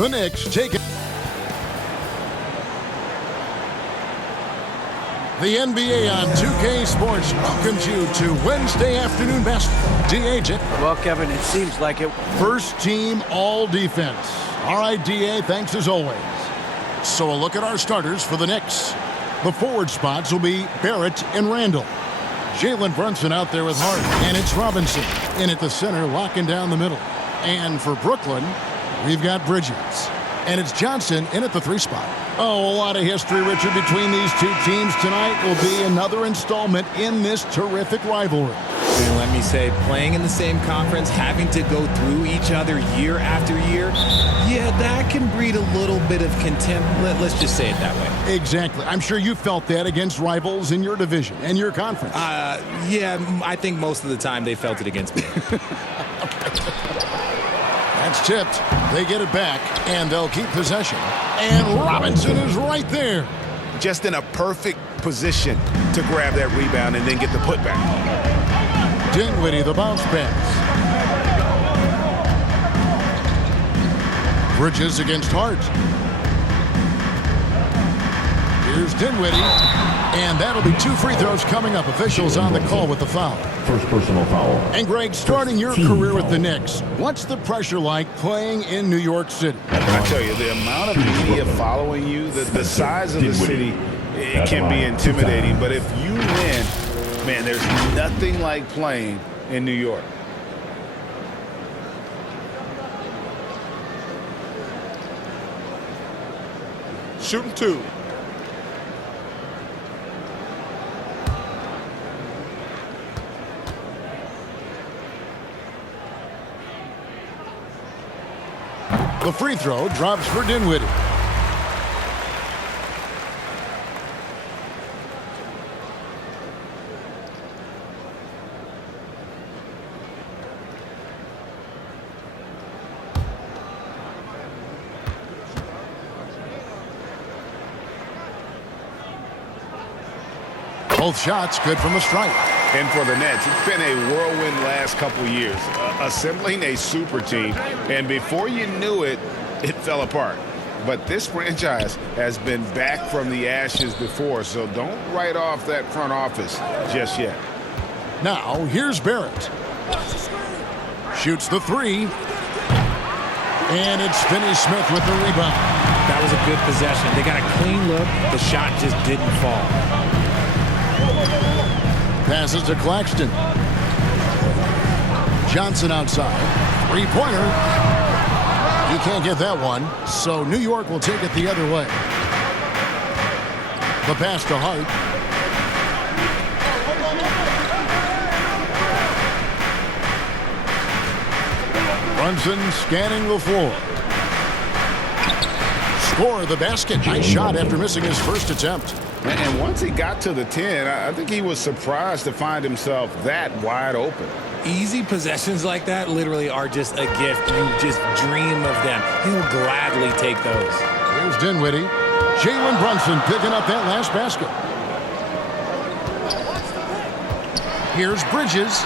The Knicks take it. The NBA on 2K Sports welcomes you to Wednesday afternoon basketball. DA. Well, Kevin, it seems like it. First team all defense. All right, DA, thanks as always. So a look at our starters for the Knicks. The forward spots will be Barrett and Randall. Jalen Brunson out there with Hart, and it's Robinson in at the center, locking down the middle. And for Brooklyn, we've got Bridges. And it's Johnson in at the 3 spot. Oh, a lot of history, Richard, between these two teams tonight will be another installment in this terrific rivalry. And let me say, playing in the same conference, having to go through each other year after year, yeah, that can breed a little bit of contempt. Let's just say it that way. Exactly. I'm sure you felt that against rivals in your division and your conference. Yeah, I think most of the time they felt it against me. That's tipped. They get it back, and they'll keep possession. And Robinson is right there. Just in a perfect position to grab that rebound and then get the putback. Dinwiddie, the bounce pass. Bridges against Hart. Here's Dinwiddie. And that'll be 2 free throws coming up. Officials on the call with the foul. First personal foul. And Greg, starting your career with the Knicks, what's the pressure like playing in New York City? I tell you, the amount of media following you, the size of the city, it can be intimidating. But if you win, man, there's nothing like playing in New York. Shooting 2. The free throw drops for Dinwiddie. Both shots good from the stripe. And for the Nets, it's been a whirlwind last couple years, assembling a super team, and before you knew it, it fell apart. But this franchise has been back from the ashes before, so don't write off that front office just yet. Now, here's Barrett. Shoots the 3. And it's Finney-Smith with the rebound. That was a good possession. They got a clean look. The shot just didn't fall. Passes to Claxton. Johnson outside. 3-pointer. He can't get that one, so New York will take it the other way. The pass to Hart. Brunson scanning the floor. Score the basket. Nice shot after missing his first attempt. And once he got to the 10, I think he was surprised to find himself that wide open. Easy possessions like that literally are just a gift. You just dream of them. He'll gladly take those. Here's Dinwiddie. Jalen Brunson picking up that last basket. Here's Bridges.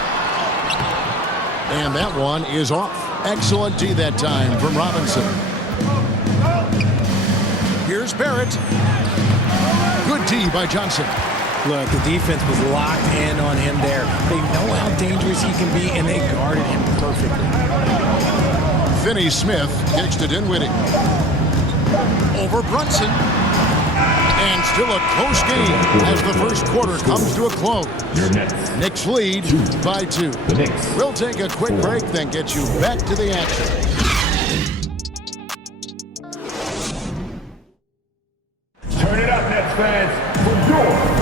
And that one is off. Excellent D that time from Robinson. Here's Barrett. Good D by Johnson. Look, the defense was locked in on him there. They know how dangerous he can be, and they guarded him perfectly. Finney-Smith kicks to Dinwiddie. Over Brunson. And still a close game as the first quarter comes to a close. Knicks lead by 2. We'll take a quick break, then get you back to the action. Turn it up, Nets fans, for your.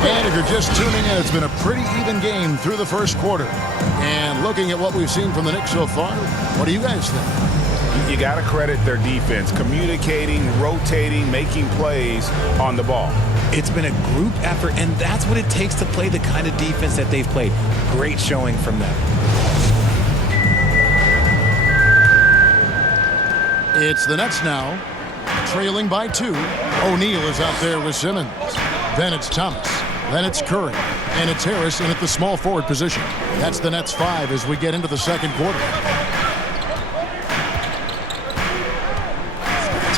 And if you're just tuning in, it's been a pretty even game through the first quarter. And looking at what we've seen from the Knicks so far, what do you guys think? You got to credit their defense, communicating, rotating, making plays on the ball. It's been a group effort, and that's what it takes to play the kind of defense that they've played. Great showing from them. It's the Nets now, trailing by 2. O'Neal is out there with Simmons. Then it's Thomas. Then it's Curry. And it's Harris in at the small forward position. That's the Nets 5 as we get into the second quarter.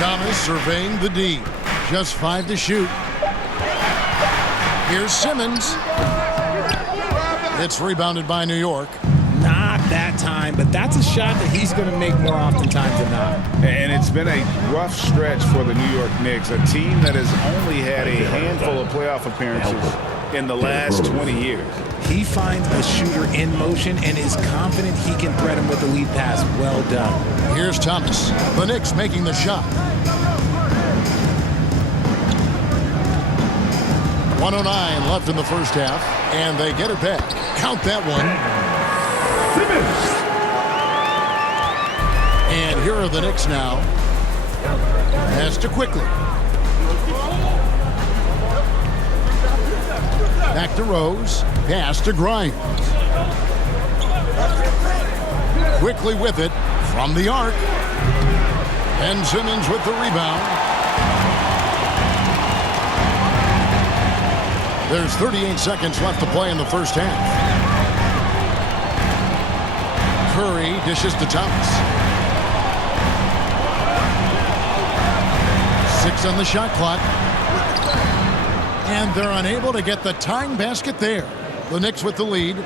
Thomas surveying the D. Just 5 to shoot. Here's Simmons. It's rebounded by New York. Not that time, but that's a shot that he's going to make more oftentimes than not. And it's been a rough stretch for the New York Knicks, a team that has only had a handful of playoff appearances in the last 20 years. He finds a shooter in motion and is confident he can thread him with the lead pass. Well done. Here's Thomas. The Knicks making the shot. 1:09 left in the first half, and they get it back. Count that one. And here are the Knicks now. Pass to Quickly. Back to Rose. Pass to Grimes. Quickly with it from the arc. And Simmons with the rebound. There's 38 seconds left to play in the first half. Curry dishes to Thomas. 6 on the shot clock. And they're unable to get the tying basket there. The Knicks with the lead.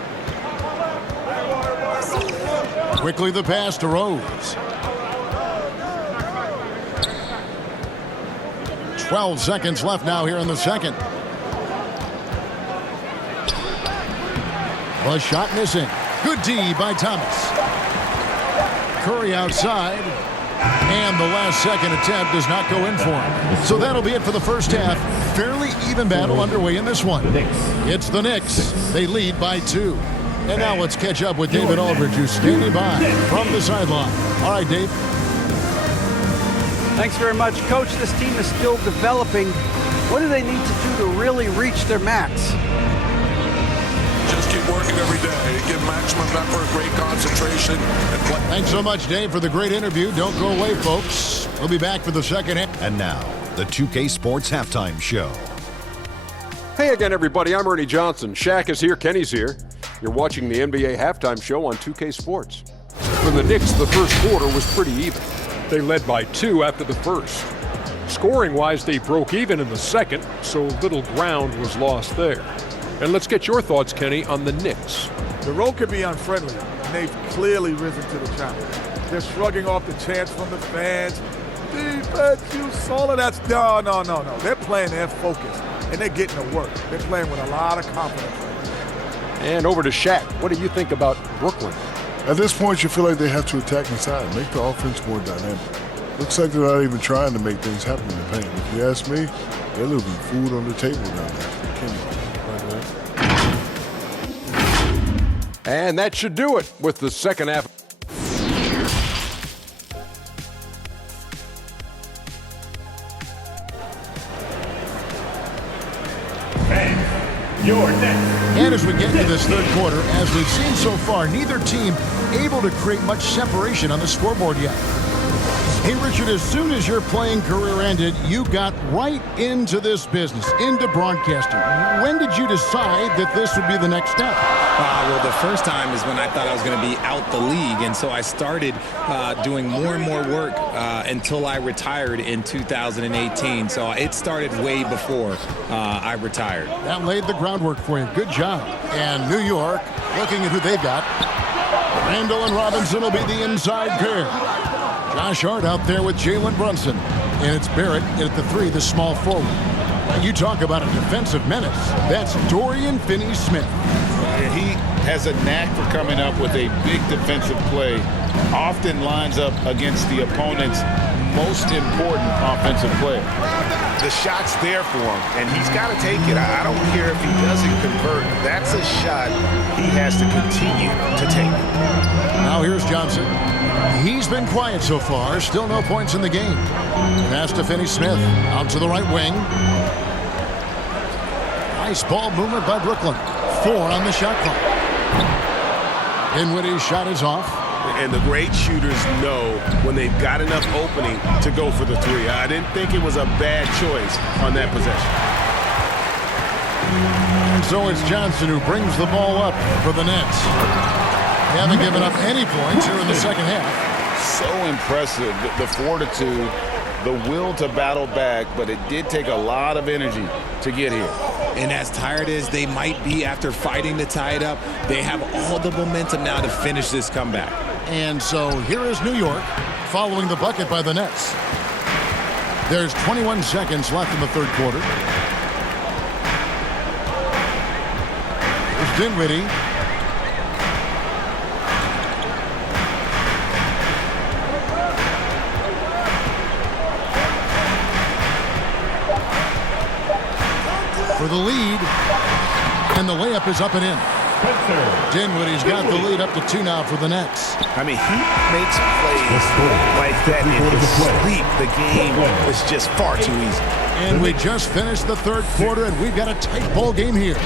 Quickly the pass to Rose. 12 seconds left now here in the second. The shot missing. Good D by Thomas. Curry outside. And the last second attempt does not go in for him. So that'll be it for the first half. Fairly even battle underway in this one. It's the Knicks. They lead by 2. And now let's catch up with David Aldridge, who's standing by from the sideline. All right, Dave. Thanks very much, Coach. This team is still developing. What do they need to do to really reach their max? Just keep working every day. Give maximum effort, great concentration. Thanks so much, Dave, for the great interview. Don't go away, folks. We'll be back for the second half. And now, the 2K Sports Halftime Show. Hey again, everybody. I'm Ernie Johnson. Shaq is here. Kenny's here. You're watching the NBA Halftime Show on 2K Sports. For the Knicks, the first quarter was pretty even. They led by 2 after the first. Scoring-wise, they broke even in the second, so little ground was lost there. And let's get your thoughts, Kenny, on the Knicks. The road can be unfriendly, and they've clearly risen to the challenge. They're shrugging off the chants from the fans. Defense, you saw that. No. They're playing their focus, and they're getting to work. They're playing with a lot of confidence. And over to Shaq. What do you think about Brooklyn? At this point, you feel like they have to attack inside, make the offense more dynamic. Looks like they're not even trying to make things happen in the paint. If you ask me, they're leaving food on the table down there. Kenny. And that should do it with the second half. You're next. And as we get into this third quarter, as we've seen so far, neither team able to create much separation on the scoreboard yet. Hey, Richard, as soon as your playing career ended, you got right into this business, into broadcasting. When did you decide that this would be the next step? Well, the first time is when I thought I was going to be out the league, and so I started doing more and more work until I retired in 2018. So it started way before I retired. That laid the groundwork for you. Good job. And New York, looking at who they've got. Randall and Robinson will be the inside pair. Josh Hart out there with Jalen Brunson. And it's Barrett at the 3, the small forward. You talk about a defensive menace. That's Dorian Finney-Smith. He has a knack for coming up with a big defensive play. Often lines up against the opponent's most important offensive player. The shot's there for him, and he's got to take it. I don't care if he doesn't convert. That's a shot he has to continue to take. Now here's Johnson. He's been quiet so far. Still no points in the game. Pass to Finney-Smith. Out to the right wing. Nice ball movement by Brooklyn. 4 on the shot clock. Dinwiddie's shot is off. And the great shooters know when they've got enough opening to go for the 3. I didn't think it was a bad choice on that possession. And so it's Johnson who brings the ball up for the Nets. They haven't given up any points here in the second half. So impressive, the fortitude the will to battle back, but it did take a lot of energy to get here. And as tired as they might be after fighting to tie it up, they have all the momentum now to finish this comeback. And so here is New York following the bucket by the Nets. There's 21 seconds left in the third quarter. There's Dinwiddie. For the lead, and the layup is up and in. Dinwiddie's got the lead up to 2 now for the Nets. I mean, he makes plays like that in his sleep. The game is just far too easy. And we just finished the third quarter, and we've got a tight ball game here.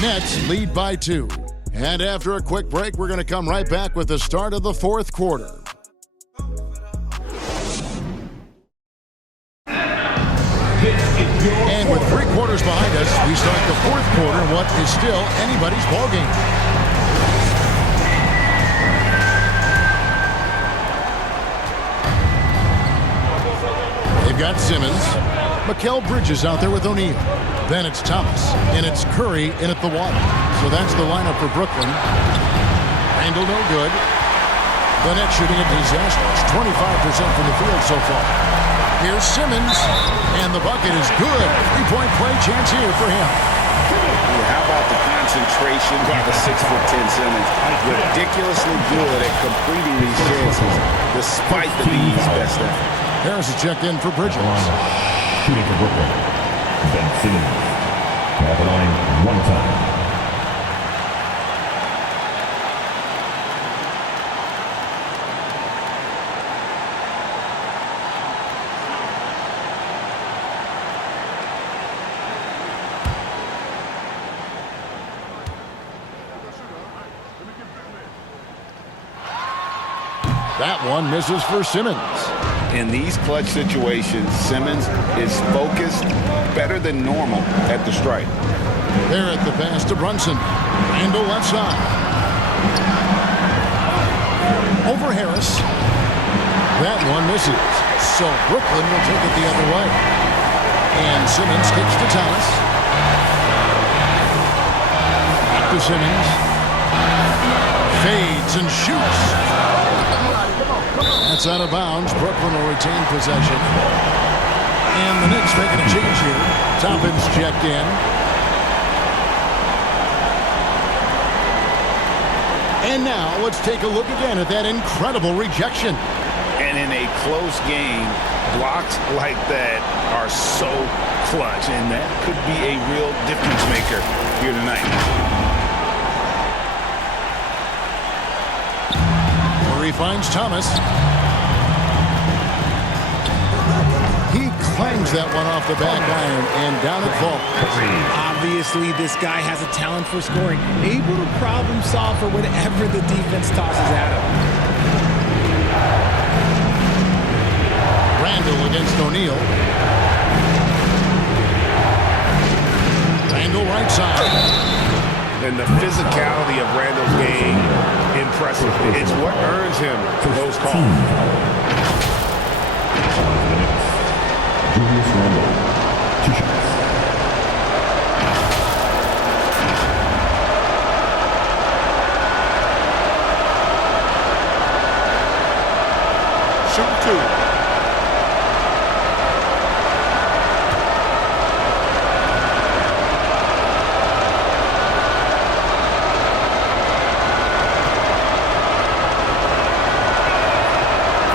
Nets lead by 2. And after a quick break, we're going to come right back with the start of the fourth quarter. And with 3 quarters behind us, we start the fourth quarter in what is still anybody's ball game. They've got Simmons. Mikal Bridges out there with O'Neal. Then it's Thomas, and it's Curry in at the water. So that's the lineup for Brooklyn. Randle no good. The Nets shooting a disastrous 25% from the field so far. Here's Simmons, and the bucket is good. 3-point play chance here for him. How about the concentration by the 6'10" Simmons? Ridiculously good at completing these chances, despite the B's best effort. Harris is checked in for Bridges. Shooting for Brooklyn. Ben Simmons. At the line one time. That one misses for Simmons. In these clutch situations, Simmons is focused better than normal at the stripe. There at the pass to Brunson. Randle left side. Over Harris. That one misses. So Brooklyn will take it the other way. And Simmons kicks to Thomas. Back to Simmons. Fades and shoots. That's out of bounds. Brooklyn will retain possession. And the Knicks making a change here. Toppin's checked in. And now let's take a look again at that incredible rejection. And in a close game, blocks like that are so clutch, and that could be a real difference maker here tonight. Murray finds Thomas. He clangs that one off the back iron, and down it falls. Obviously, this guy has a talent for scoring, able to problem solve for whatever the defense tosses at him. Randle against O'Neal. Randle right side. And the physicality of Randle's game, impressive. It's what earns him those calls. Julius Randle. 2 shots. Shoot 2.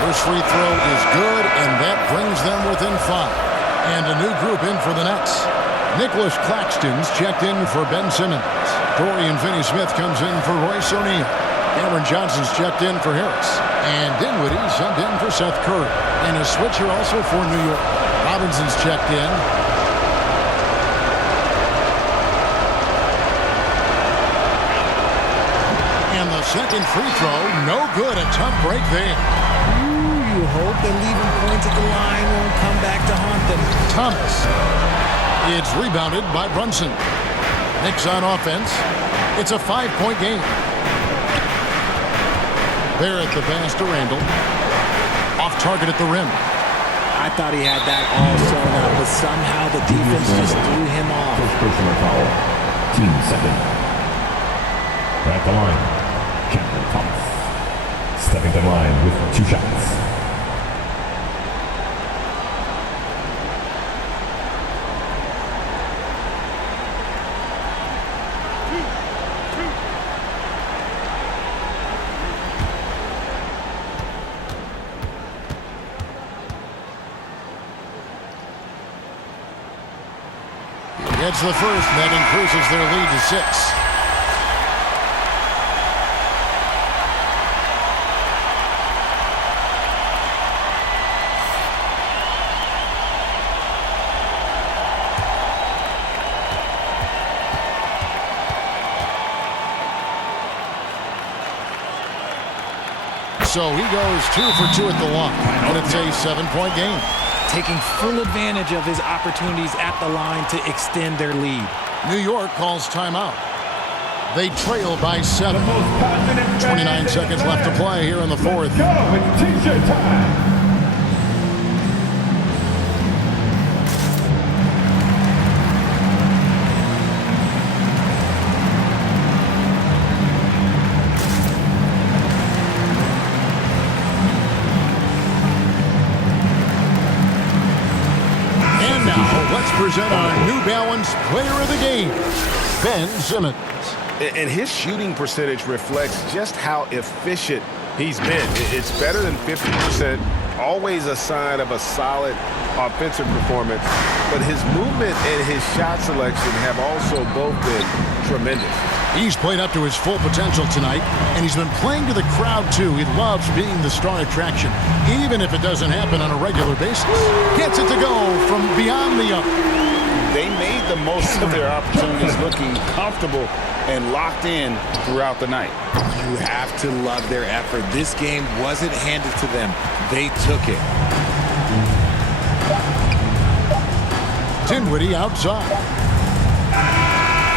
First free throw is good, and that brings them within 5. And a new group in for the Nets. Nicholas Claxton's checked in for Ben Simmons. Dorian Finney-Smith comes in for Royce O'Neal. Cameron Johnson's checked in for Harris. And Dinwiddie subbed in for Seth Curry. And a switcher also for New York. Robinson's checked in. And the second free throw, no good. A tough break there. You hope that leaving points at the line won't come back to haunt them. Thomas. It's rebounded by Brunson. Knicks on offense. It's a 5-point game. There at the pass to Randle. Off target at the rim. I I thought he had that all sewn up, but somehow the defense just threw him off. First personal foul. Team second. At the line, Cameron Thomas. Stepping to the line with 2 shots. Gets the first, and that increases their lead to 6. So he goes 2 for 2 at the line, and it's a 7-point game. Taking full advantage of his opportunities at the line to extend their lead. New York calls timeout. They trail by 7. 29 seconds left to play here in the fourth. T-shirt time. Present our New Balance Player of the Game, Ben Simmons. And his shooting percentage reflects just how efficient he's been. It's better than 50%, always a sign of a solid offensive performance. But his movement and his shot selection have also both been tremendous. He's played up to his full potential tonight, and he's been playing to the crowd, too. He loves being the star attraction, even if it doesn't happen on a regular basis. Gets it to go from beyond the arc. They made the most of their opportunities, looking comfortable and locked in throughout the night. You have to love their effort. This game wasn't handed to them. They took it. Dinwiddie outside.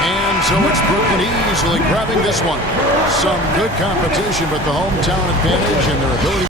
And so it's Brooklyn easily grabbing this one. Some good competition, but the hometown advantage and their ability